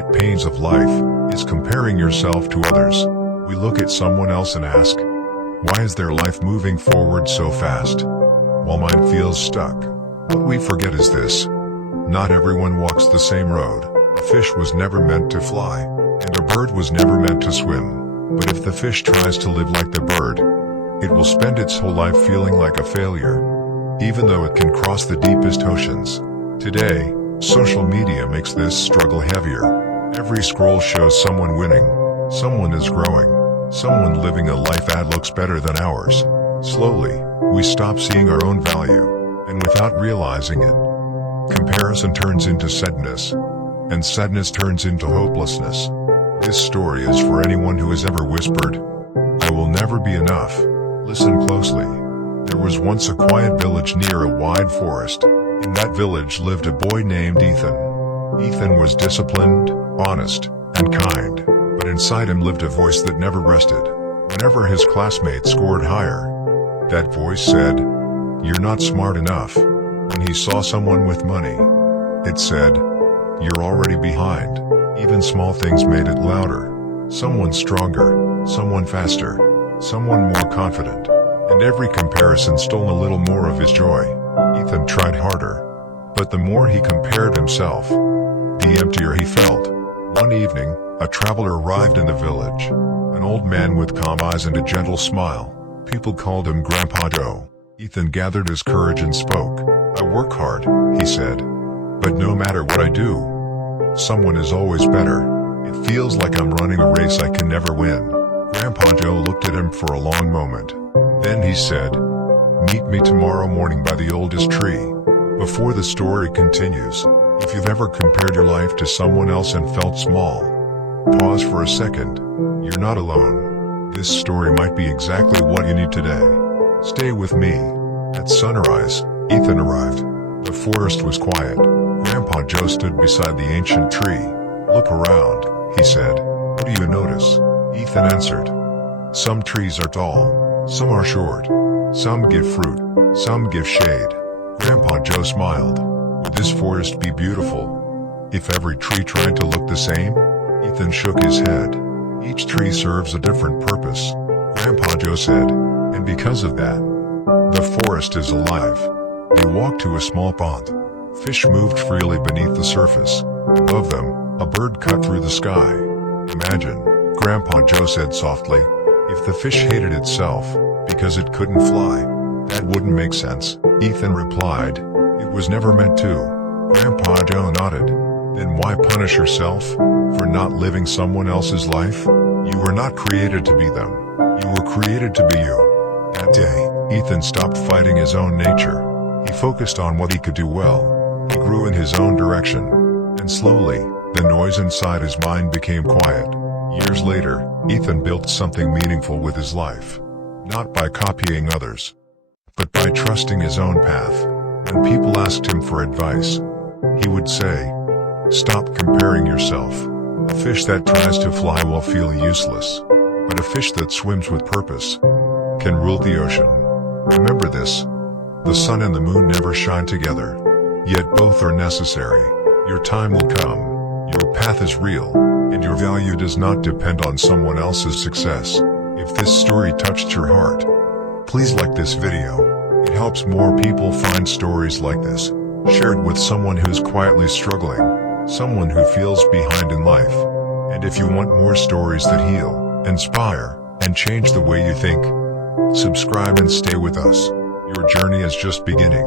quiet pains of life is comparing yourself to others. We look at someone else and ask, why is their life moving forward so fast, while mine feels stuck? What we forget is this: not everyone walks the same road. A fish was never meant to fly, and a bird was never meant to swim. But if the fish tries to live like the bird, it will spend its whole life feeling like a failure, even though it can cross the deepest oceans. Today, social media makes this struggle heavier. Every scroll shows someone winning, someone is growing, someone living a life that looks better than ours. Slowly, we stop seeing our own value, and without realizing it, comparison turns into sadness, and sadness turns into hopelessness. This story is for anyone who has ever whispered, "I will never be enough." Listen closely. There was once a quiet village near a wide forest. In that village lived a boy named Ethan. Ethan was disciplined, honest, and kind, but inside him lived a voice that never rested. Whenever his classmates scored higher, that voice said, "You're not smart enough." When he saw someone with money, it said, "You're already behind." Even small things made it louder. Someone stronger, someone faster, someone more confident, and every comparison stole a little more of his joy. Ethan tried harder, but the more he compared himself, the emptier he felt. One evening, a traveler arrived in the village. An old man with calm eyes and a gentle smile. People called him Grandpa Joe. Ethan gathered his courage and spoke. "I work hard," he said, "but no matter what I do, someone is always better. It feels like I'm running a race I can never win." Grandpa Joe looked at him for a long moment. Then he said, "Meet me tomorrow morning by the oldest tree." Before the story continues, if you've ever compared your life to someone else and felt small, pause for a second. You're not alone. This story might be exactly what you need today. Stay with me. At sunrise, Ethan arrived. The forest was quiet. Grandpa Joe stood beside the ancient tree. "Look around," he said. "What do you notice?" Ethan answered, "Some trees are tall, some are short, some give fruit, some give shade." Grandpa Joe smiled. "Would this forest be beautiful if every tree tried to look the same?" Ethan shook his head. "Each tree serves a different purpose," Grandpa Joe said, "and because of that, the forest is alive." They walked to a small pond. Fish moved freely beneath the surface. Above them, a bird cut through the sky. "Imagine," Grandpa Joe said softly, "if the fish hated itself because it couldn't fly. That wouldn't make sense." Ethan replied, "It was never meant to." Grandpa Joe nodded. "Then why punish yourself for not living someone else's life? You were not created to be them. You were created to be you." That day, Ethan stopped fighting his own nature. He focused on what he could do well. He grew in his own direction, and slowly, the noise inside his mind became quiet. Years later, Ethan built something meaningful with his life. Not by copying others, but by trusting his own path. When people asked him for advice, he would say, "Stop comparing yourself. A fish that tries to fly will feel useless, but a fish that swims with purpose can rule the ocean." Remember this: the sun and the moon never shine together, yet both are necessary. Your time will come, your path is real, and your value does not depend on someone else's success. If this story touched your heart, please like this video. It helps more people find stories like this. Share it with someone who's quietly struggling, someone who feels behind in life. And if you want more stories that heal, inspire, and change the way you think, subscribe and stay with us. Your journey is just beginning.